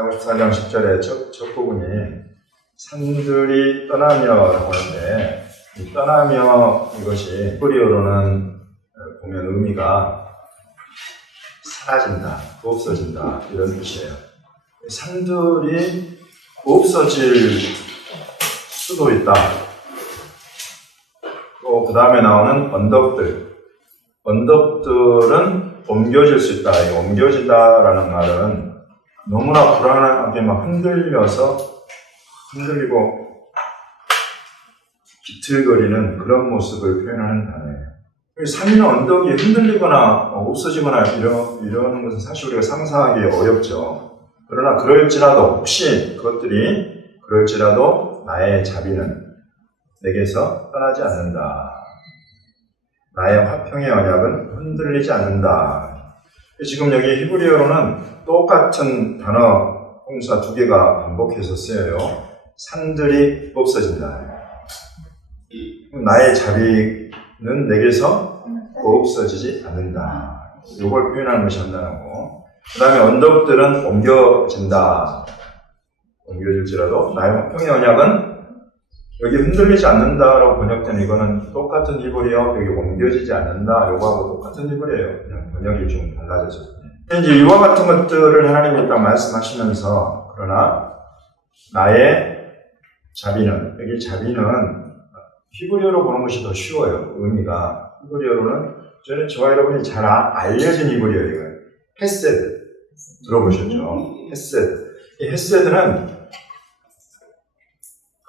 54장 10절의 첫 부분이 산들이 떠나며라고 하는데, 이 떠나며 이것이 히브리어로는 보면 의미가 사라진다, 없어진다 이런 뜻이에요. 산들이 없어질 수도 있다. 또 그 다음에 나오는 언덕들은 옮겨질 수 있다. 이 옮겨진다라는 말은 너무나 불안하게 막 흔들리고 비틀거리는 그런 모습을 표현하는 단어예요. 산이나 언덕이 흔들리거나 없어지거나 이러는 것은 사실 우리가 상상하기 어렵죠. 그러나 혹시 그것들이 그럴지라도 나의 자비는 내게서 떠나지 않는다. 나의 화평의 언약은 흔들리지 않는다. 지금 여기 히브리어로는 똑같은 단어, 동사 두 개가 반복해서 쓰여요. 산들이 없어진다. 나의 자비는 내게서 없어지지 않는다. 이걸 표현하는 것이 한다고. 그 다음에 언덕들은 옮겨진다. 옮겨질지라도 나의 화평의 언약은 여기 흔들리지 않는다라고 번역된 이거는 똑같은 히브리어, 여기 옮겨지지 않는다. 요거하고 똑같은 히브리어예요. 그냥 번역이 좀 달라졌어요. 이제 이와 같은 것들을 하나님이 딱 말씀하시면서, 그러나 나의 자비는, 여기 자비는 히브리어로 보는 것이 더 쉬워요. 의미가. 히브리어로는 저와 여러분이 잘 알려진 히브리어예요. 헤세드. 들어보셨죠? 헤세드. 이 헤세드는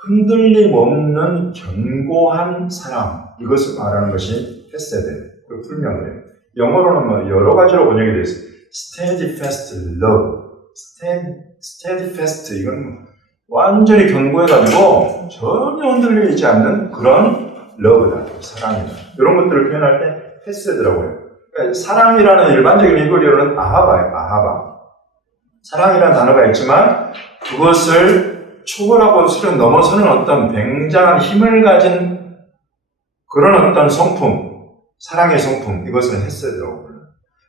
흔들림 없는 견고한 사랑, 이것을 말하는 것이 헤세드. 그 풀명이에요. 영어로는 여러 가지로 번역이 되어 있어요. steadfast love, steadfast, 이건 완전히 견고해가지고 전혀 흔들리지 않는 그런 love다, 사랑이다. 이런 것들을 표현할 때 헤세드라고 해요. 그러니까 사랑이라는 일반적인 히브리어로는 아하바예요, 아하바. 사랑이라는 단어가 있지만 그것을 초월하고 수련 넘어서는 어떤 굉장한 힘을 가진 그런 어떤 성품, 사랑의 성품, 이것을 헤세드라고 불러요.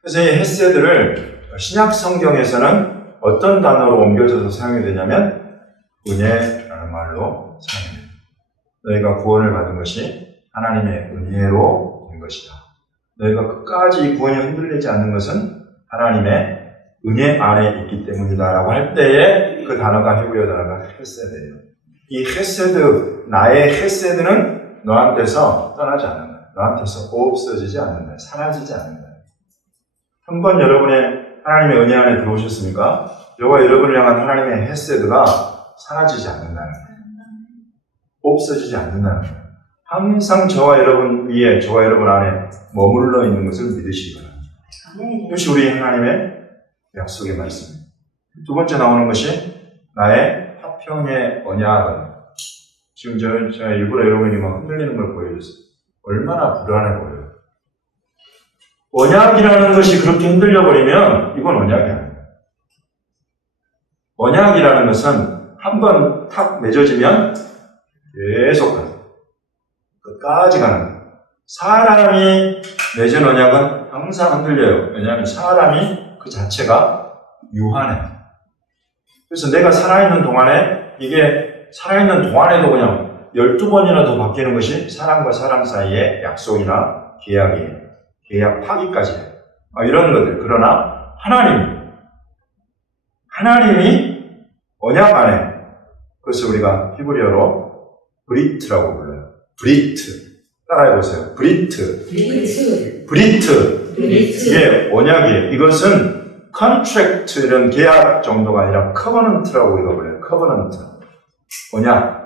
그래서 이 헤세드를 신약 성경에서는 어떤 단어로 옮겨져서 사용이 되냐면 은혜라는 말로 사용이 됩니다. 너희가 구원을 받은 것이 하나님의 은혜로 된 것이다. 너희가 끝까지 이 구원이 흔들리지 않는 것은 하나님의 은혜 안에 있기 때문이다라고 할 때에 그 단어가 히브리어 단어가 헤세드예요. 이 헤세드, 나의 헤세드는 너한테서 떠나지 않는다. 너한테서 없어지지 않는다. 사라지지 않는다. 한 번 여러분의 하나님의 은혜 안에 들어오셨습니까? 저와 여러분을 향한 하나님의 헤세드가 사라지지 않는다는 거예요. 없어지지 않는다는 거예요. 항상 저와 여러분 위에, 저와 여러분 안에 머물러 있는 것을 믿으시기 바랍니다. 이것이 우리 하나님의 약속의 말씀입니다. 두 번째 나오는 것이 나의 화평의 언약은, 지금 제가 일부러 여러분이 막 흔들리는 걸 보여줬어요. 얼마나 불안해 보여요. 언약이라는 것이 그렇게 흔들려버리면 이건 언약이 아니에요. 언약이라는 것은 한번 탁 맺어지면 계속 가요. 끝까지 가는 거예요. 사람이 맺은 언약은 항상 흔들려요. 왜냐하면 사람이 그 자체가 유한해요. 그래서 내가 살아있는 동안에, 이게 살아있는 동안에도 그냥 12번이나 더 바뀌는 것이 사람과 사람 사이의 약속이나 계약이에요. 계약 파기까지 해요. 이런 것들. 그러나 하나님이 언약 안에, 그것을 우리가 히브리어로 브리트라고 불러요. 브리트. 따라해보세요. 브리트. 이게 언약이에요. 이것은 컨트랙트, 이런 계약 정도가 아니라 커버넌트라고 우리가 불러요. 커버넌트. 언약.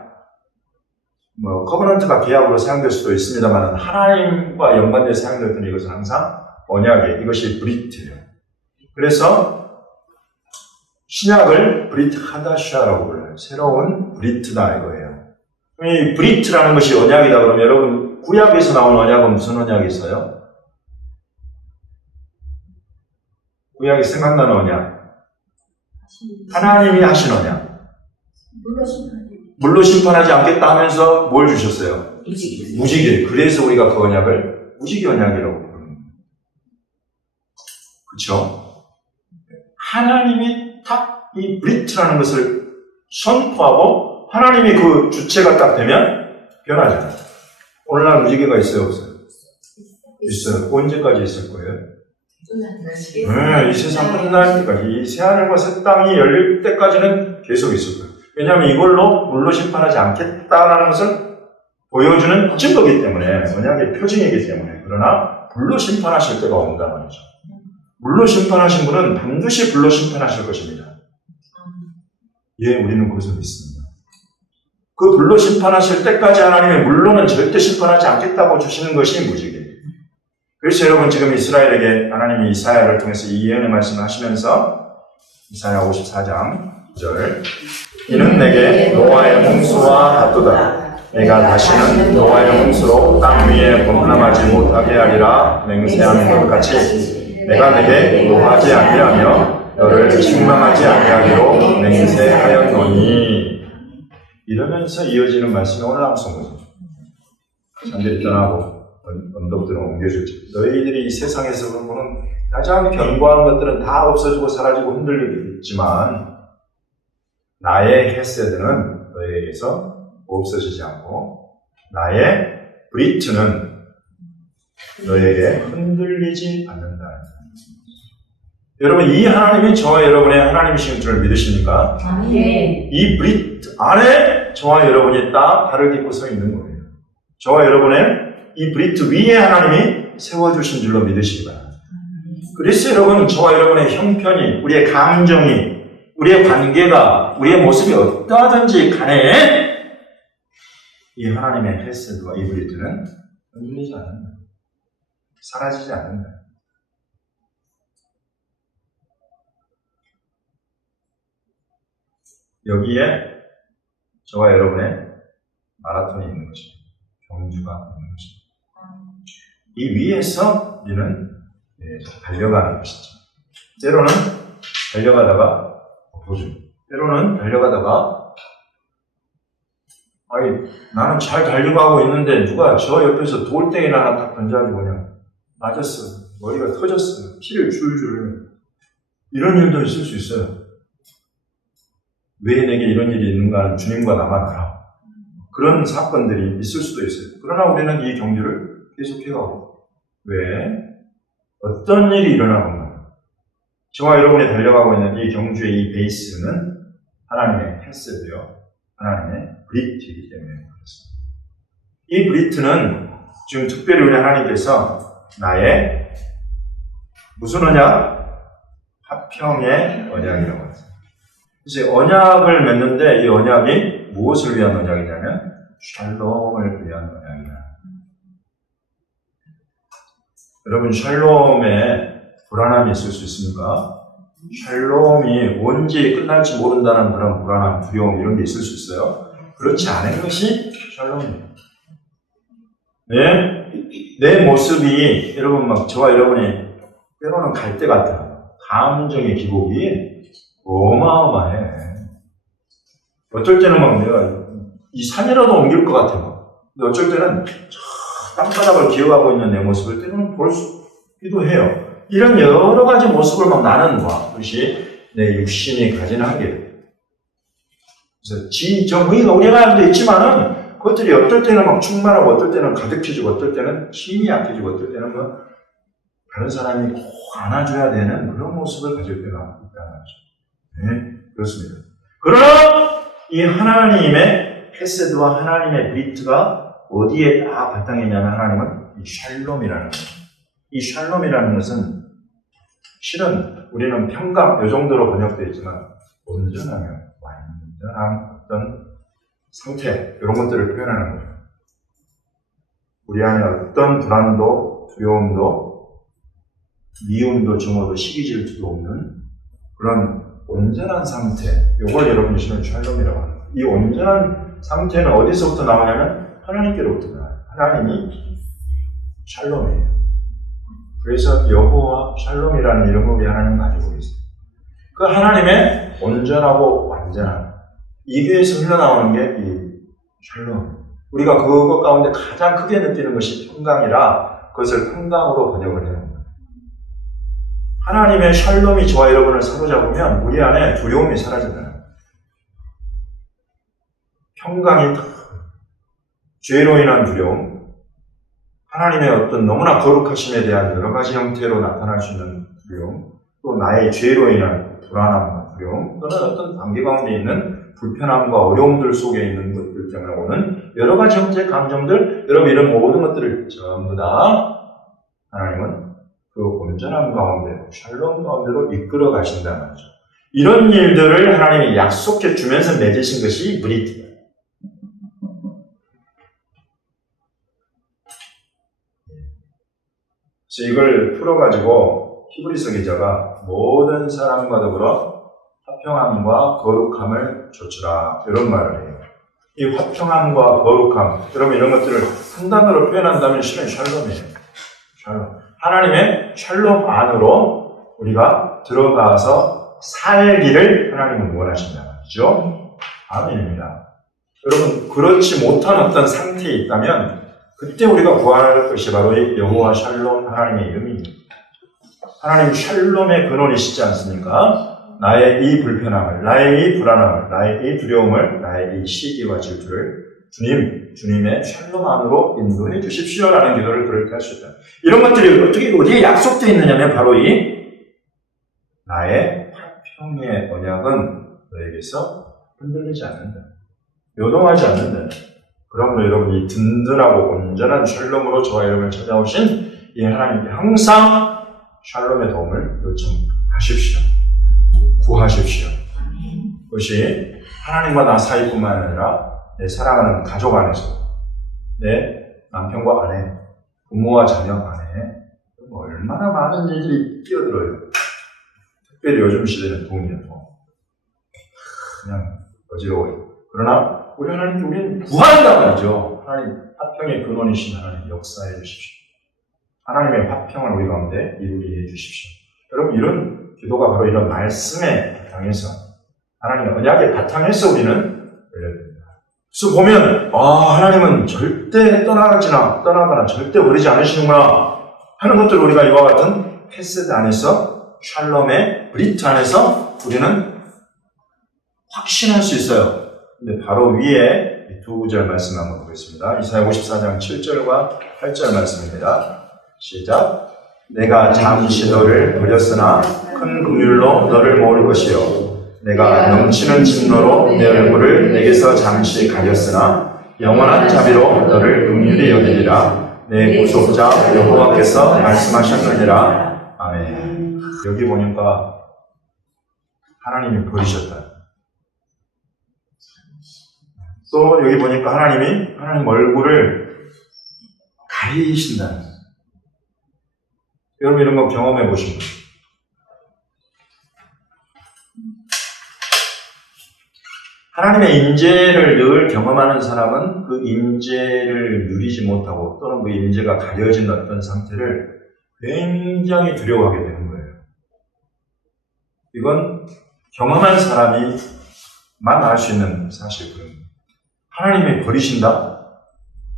커버넌트가 계약으로 사용될 수도 있습니다만 하나님과 연관되어 사용될 때는 이것은 항상 언약이에요. 이것이 브리트예요. 그래서 신약을 브리트 하다샤라고 불러요. 새로운 브리트다 이거예요. 이 브리트라는 것이 언약이다 그러면 여러분, 구약에서 나온 언약은 무슨 언약이 있어요? 구약이 생각나는 언약. 하나님이 하신 언약. 물로 심판하지 않겠다 하면서 뭘 주셨어요? 무지개. 그래서 우리가 그 언약을 무지개 언약이라고 부릅니다. 그렇죠? 하나님이 딱 이 브리트라는 것을 선포하고 하나님이 그 주체가 딱 되면 변하잖아요. 오늘날 무지개가 있어요, 없어요? 있어요. 언제까지 있을 거예요? 이 세상 끝날 때까지, 이 새하늘과 새 땅이 열릴 때까지는 계속 있을 거예요. 왜냐하면 이걸로 물로 심판하지 않겠다라는 것을 보여주는 증거이기 때문에, 언약의 표징이기 때문에. 그러나 불로 심판하실 때가 온다 말이죠. 물로 심판하신 분은 반드시 불로 심판하실 것입니다. 예, 우리는 그것을 믿습니다. 그 불로 심판하실 때까지 하나님의 물로는 절대 심판하지 않겠다고 주시는 것이 무지개. 그래서 여러분 지금 이스라엘에게 하나님이 이사야를 통해서 이 예언의 말씀을 하시면서 이사야 54장 9절 이는 내게 노아의 홍수와 같도다. 내가 다시는 노아의 홍수로 땅 위에 범람하지 못하게 하리라. 맹세하는 것 같이 내가 내게 노하지 아니하며 너를 책망하지 아니하기로 맹세하였노니. 이러면서 이어지는 말씀이 오늘 함송 거죠. 산들이 떠나고 언덕들은 옮겨주지. 너희들이 이 세상에서 보는 가장 견고한 것들은 다 없어지고 사라지고 흔들리겠지만 나의 헤세드는 너희에게서 없어지지 않고 나의 브리트는 너희에게 흔들리지 않는다. 여러분 이 하나님이 저와 여러분의 하나님이신 줄 믿으십니까? 네. 이 브리트 안에 저와 여러분이 딱 발을 딛고 서 있는 거예요. 저와 여러분의 이 브리트 위에 하나님이 세워주신 줄로 믿으시기 바랍니다. 그래서 여러분 저와 여러분의 형편이, 우리의 감정이, 우리의 관계가, 우리의 모습이 어떠하든지 간에 이 하나님의 헤세드와 이 브리트는 흔들리지 않는다. 사라지지 않는다. 여기에 저와 여러분의 마라톤이 있는 것입니다. 경주가 있는 것입니다. 이 위에서 우리는 달려가는 것이죠. 때로는 달려가다가 엎어지고, 때로는 달려가다가 나는 잘 달려가고 있는데 누가 저 옆에서 돌덩이를 하나 딱 던져가지고 그냥 맞았어. 머리가 터졌어. 피를 줄줄. 이런 일도 있을 수 있어요. 왜 내게 이런 일이 있는가 하는 주님과 나만 알아. 그런 사건들이 있을 수도 있어요. 그러나 우리는 이 경주를 계속해가고, 왜? 어떤 일이 일어나건가? 저와 여러분이 달려가고 있는 이 경주의 이 베이스는 하나님의 헤세드요, 하나님의 브리트이기 때문에 그렇습니다. 이 브리트는 지금 특별히 우리 하나님께서 나의 무슨 언약? 화평의 언약이라고 하죠. 그래서 언약을 맺는데 이 언약이 무엇을 위한 언약이냐면 샬롬을 위한 언약이다. 여러분 샬롬에 불안함이 있을 수 있습니까? 샬롬이 언제 끝날지 모른다는 그런 불안함, 두려움 이런 게 있을 수 있어요. 그렇지 않은 것이 샬롬이에요. 내 모습이 여러분 막 저와 여러분이 때로는 갈 때 같아요. 감정의 기복이 어마어마해. 어쩔 때는 막 내가 이 산이라도 옮길 것 같아. 근데 어쩔 때는 저 땅바닥을 기어가고 있는 내 모습을 때로는 볼 수도 해요. 이런 여러 가지 모습을 막 나는 거. 그것이 내 육신이 가진 한계. 그래서 정의가 우리 가운데 있지만은 그것들이 어떨 때는 막 충만하고 어떨 때는 가득해지고 어떨 때는 힘이 약해지고 어떨 때는 뭐 다른 사람이 꼭 안아줘야 되는 그런 모습을 가질 때가 있다는 거죠. 네, 그렇습니다. 그러나 이 하나님의 헤세드와 하나님의 브리트가 어디에 다 바탕이냐면 하나님은 이 샬롬이라는 거예요. 이 샬롬이라는 것은 실은 우리는 평강 이 정도로 번역되어 있지만 온전하며 완전한 어떤 상태 이런 것들을 표현하는 거예요. 우리 안에 어떤 불안도 두려움도 미움도 증오도 시기 질투도 없는 그런 온전한 상태, 이걸 여러분이 실은 샬롬이라고 합니다. 이 온전한 상태는 어디서부터 나오냐면 하나님께로부터 나와요. 하나님이 샬롬이에요. 그래서 여호와 샬롬이라는 이름을 우리 하나님 가지고 있어요. 그 하나님의 온전하고 완전한 이교에서 흘러나오는 게 이 샬롬. 우리가 그것 가운데 가장 크게 느끼는 것이 평강이라 그것을 평강으로 번역을 해요. 하나님의 샬롬이 저와 여러분을 사로잡으면 우리 안에 두려움이 사라진다. 평강이 죄로 인한 두려움, 하나님의 어떤 너무나 거룩하심에 대한 여러 가지 형태로 나타날 수 있는 두려움, 또 나의 죄로 인한 불안함과 두려움, 또는 어떤 관계 가운데 있는 불편함과 어려움들 속에 있는 것들 때문에 오는 여러 가지 형태의 감정들, 여러분 이런 모든 것들을 전부 다 하나님은 그 온전함 가운데, 샬롬 가운데로 이끌어 가신다는 말이죠. 이런 일들을 하나님이 약속해 주면서 맺으신 것이 브리트예요. 그래서 이걸 풀어가지고 히브리서 기자가 모든 사람과 더불어 화평함과 거룩함을 좇으라 이런 말을 해요. 이 화평함과 거룩함, 여러분 이런 것들을 한 단어로 표현한다면 실은 샬롬이에요. 샬롬. 하나님의 샬롬 안으로 우리가 들어가서 살기를 하나님은 원하신다는 말이죠. 아멘입니다. 여러분 그렇지 못한 어떤 상태에 있다면 그때 우리가 구할 것이 바로 이 여호와 샬롬 하나님의 이름입니다. 하나님 샬롬의 근원이시지 않습니까? 나의 이 불편함을, 나의 이 불안함을, 나의 이 두려움을, 나의 이 시기와 질투를 주님의 샬롬 안으로 인도해 주십시오라는 기도를 그렇게 할 수 있다. 이런 것들이 어떻게 어디에 약속되어 있느냐면 바로 이 나의 화평의 언약은 너에게서 흔들리지 않는다. 요동하지 않는다. 그러므로 여러분 이 든든하고 온전한 샬롬으로 저와 여러분을 찾아오신 이 하나님께 항상 샬롬의 도움을 요청하십시오. 구하십시오. 그것이 하나님과 나 사이뿐만 아니라 내 사랑하는 가족 안에서, 내 남편과 아내, 부모와 자녀 안에 얼마나 많은 일들이 끼어들어요. 특별히 요즘 시대는 도움이어도 그냥 어지러워요. 그러나 우리 하나님께 우리는 구한다 말이죠. 하나님 화평의 근원이신 하나님 역사해 주십시오. 하나님의 화평을 우리 가운데 이루게 해 주십시오. 여러분 이런 기도가 바로 이런 말씀의 바탕에서, 하나님의 언약의 바탕에서 우리는 열려야 됩니다. 그래서 보면 하나님은 절대 떠나거나 절대 버리지 않으시는구나 하는 것들을 우리가 이와 같은 헤세드 안에서, 샬롬의 브리트 안에서 우리는 확신할 수 있어요. 근데 바로 위에 두 구절 말씀 한번 보겠습니다. 이사야 54장 7절과 8절 말씀입니다. 시작. 내가 잠시 너를 버렸으나 큰 긍휼로 너를 모을 것이요 내가 넘치는 진노로 내 얼굴을 내게서 잠시 가렸으나 영원한 자비로 너를 긍휼히 여기리라. 내 구속자 여호와께서 말씀하셨느니라. 아멘. 여기 보니까 하나님이 버리셨다. 또 여기 보니까 하나님 얼굴을 가리신다는 거예요. 여러분 이런 거 경험해 보신 거예요. 하나님의 임재를 늘 경험하는 사람은 그 임재를 누리지 못하고 또는 그 임재가 가려진 어떤 상태를 굉장히 두려워하게 되는 거예요. 이건 경험한 사람이만 알 수 있는 사실이거든요. 하나님이 버리신다?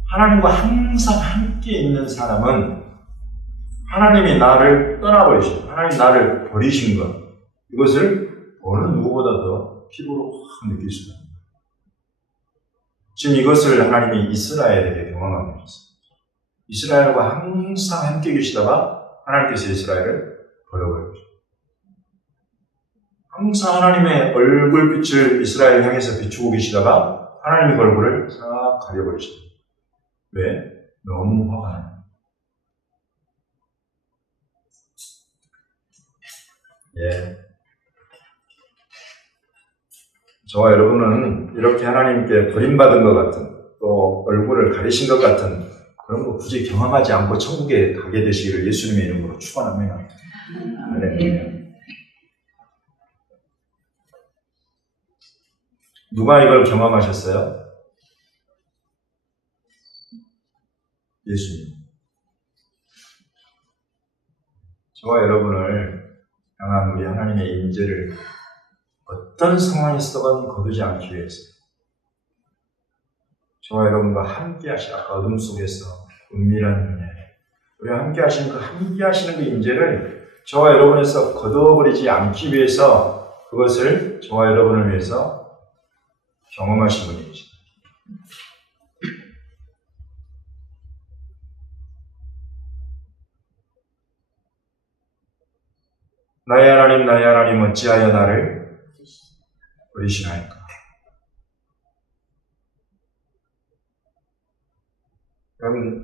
하나님과 항상 함께 있는 사람은 하나님이 나를 떠나버리신, 하나님 나를 버리신 것, 이것을 어느 누구보다 더 피부로 확 느낄 수가 있습니다. 지금 이것을 하나님이 이스라엘에게 경험하게 하셨습니다. 이스라엘과 항상 함께 계시다가 하나님께서 이스라엘을 버려버리셨습니다. 항상 하나님의 얼굴빛을 이스라엘 향해서 비추고 계시다가 하나님의 얼굴을 싹 가려버리십니다. 왜? 너무 화가 나요. 예. 저와 여러분은 이렇게 하나님께 버림받은 것 같은, 또 얼굴을 가리신 것 같은 그런 거 굳이 경험하지 않고 천국에 가게 되시기를 예수님의 이름으로 축원합니다. 할렐루야. 누가 이걸 경험하셨어요? 예수님. 저와 여러분을 향한 우리 하나님의 임재를 어떤 상황에서든 거두지 않기 위해서 저와 여러분과 함께 하시, 아까 어둠 속에서 은밀한 은혜, 우리와 함께 하시는 그 임재를 저와 여러분에서 거둬버리지 않기 위해서 그것을 저와 여러분을 위해서 경험하신 분이죠. 나의 하나님 어찌하여 나를 버리시나이까. 그럼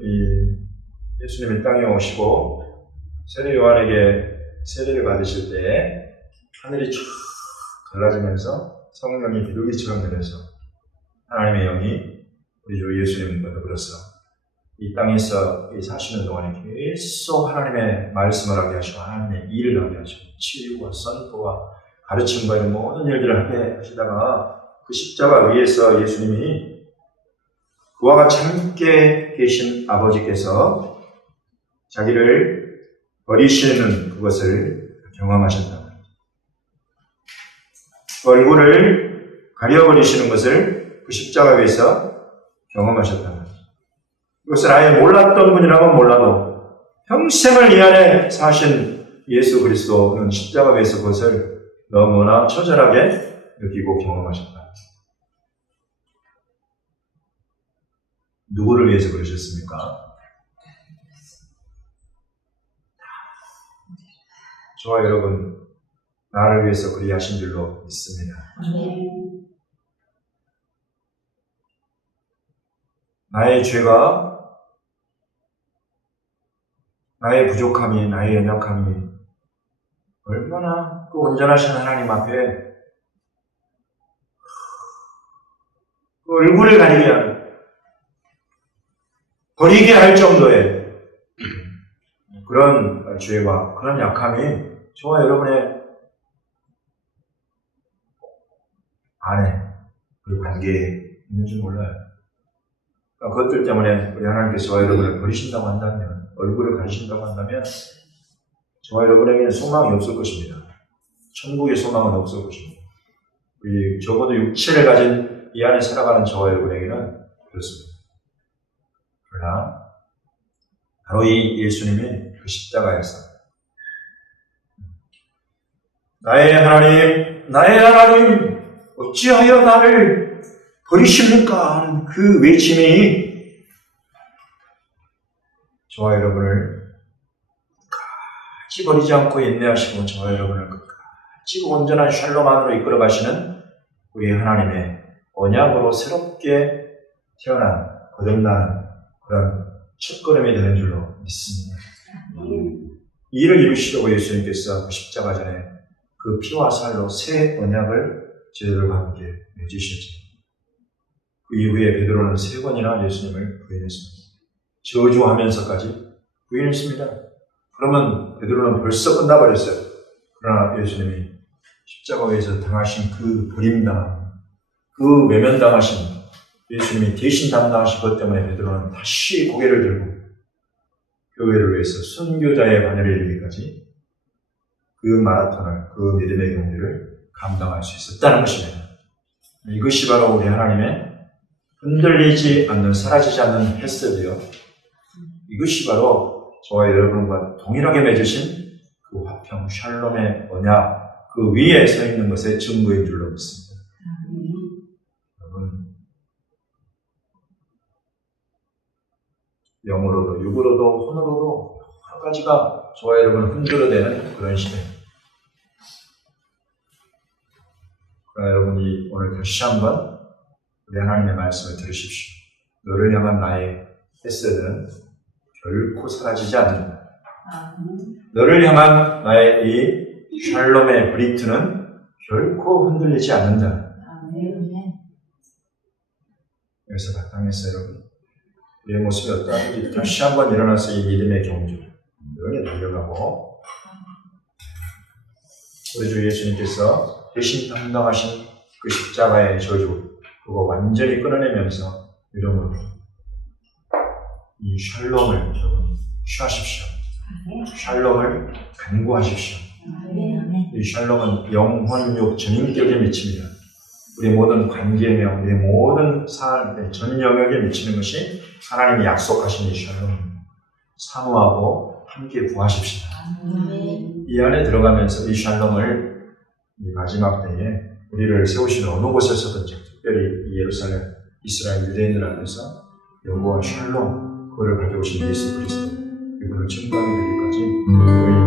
예수님이 땅에 오시고 세례 요한에게 세례를 받으실 때에 하늘이 쫙 갈라지면서 성령이 비둘기처럼 내려서 하나님의 영이 우리 주 예수님과 더불어서 이 땅에서 사시는 동안에 계속 하나님의 말씀을 하게 하시고 하나님의 일을 하게 하시고 치유와 선포와 가르침과 이런 모든 일들을 하게 하시다가 그 십자가 위에서 예수님이 그와 같이 함께 계신 아버지께서 자기를 버리시는 그것을 경험하셨다. 얼굴을 가려버리시는 것을 그 십자가 위에서 경험하셨다. 이것을 아예 몰랐던 분이라면 몰라도 평생을 이 안에 사신 예수 그리스도는 십자가 위에서 그것을 너무나 처절하게 느끼고 경험하셨다. 누구를 위해서 그러셨습니까? 저와 여러분, 나를 위해서 그리 하신 줄로 믿습니다. 나의 죄가, 나의 부족함이, 나의 연약함이 얼마나 그 온전하신 하나님 앞에 그 얼굴을 가리게 하는, 버리게 할 정도의 그런 죄와 그런 약함이 저와 여러분의 안에 그 관계에 있는 줄 몰라요. 그것들 때문에 우리 하나님께서 저와 여러분을 버리신다고 한다면, 얼굴을 가리신다고 한다면 저와 여러분에게는 소망이 없을 것입니다. 천국의 소망은 없을 것입니다. 우리 적어도 육체를 가진 이 안에 살아가는 저와 여러분에게는 그렇습니다. 그러나 바로 이 예수님이 그 십자가에서 나의 하나님 어찌하여 나를 버리십니까? 하는 그 외침이 저와 여러분을 끝까지 버리지 않고 인내하시고 저와 여러분을 끝까지 온전한 샬롬 안으로 이끌어 가시는 우리 하나님의 언약으로 새롭게 태어난 거듭나는 그런 첫걸음이 되는 줄로 믿습니다. 이 일을 이루시려고 예수님께서 십자가 전에 그 피와 살로 새 언약을 저희들과 함께 맺으셨죠. 그 이후에 베드로는 3번이나 예수님을 부인했습니다. 저주하면서까지 부인했습니다. 그러면 베드로는 벌써 끝나버렸어요. 그러나 예수님이 십자가 위에서 당하신 그 버림당함, 그 외면당하신 예수님이 대신 담당하신 것 때문에 베드로는 다시 고개를 들고 교회를 위해서 순교자의 반열에 이르기까지 그 마라톤을, 그 믿음의 경주를 감당할 수 있었다는 것입니다. 이것이 바로 우리 하나님의 흔들리지 않는, 사라지지 않는 헤세드요. 이것이 바로 저와 여러분과 동일하게 맺으신 그 화평, 샬롬의 언약, 그 위에 서 있는 것의 증거인 줄로 믿습니다. 여러분, 영으로도, 육으로도, 혼으로도 여러 가지가 저와 여러분을 흔들어대는 그런 시대입니다. 그러나 여러분이 오늘 다시 한번 우리 하나님의 말씀을 들으십시오. 너를 향한 나의 헤세드는 결코 사라지지 않는다. 너를 향한 나의 이 샬롬의 브리트는 결코 흔들리지 않는다. 여기서 바탕에서 여러분, 우리의 모습이 어떠한지 다시 한번 일어나서 이 믿음의 경주 여기에 달려가고, 우리 주 예수님께서 대신 담당하신 그 십자가의 저주, 그거 완전히 끊어내면서 이름으로 이 샬롬을 여러분 취하십시오. 샬롬을 간구하십시오. 이 샬롬은 영혼, 육, 전인격에 미칩니다. 우리 모든 관계며 우리 모든 삶의 전 영역에 미치는 것이 하나님이 약속하신 이 샬롬입니다. 사모하고 함께 구하십시다. 이 안에 들어가면서 이 샬롬을 이 마지막 때에 우리를 세우시는 어느 곳에서든지, 특별히 이 예루살렘, 이스라엘 유대인들 안에서 영원 샬롬, 그거를 가져오신 예수 그리스도, 이분을 증거하게 되기까지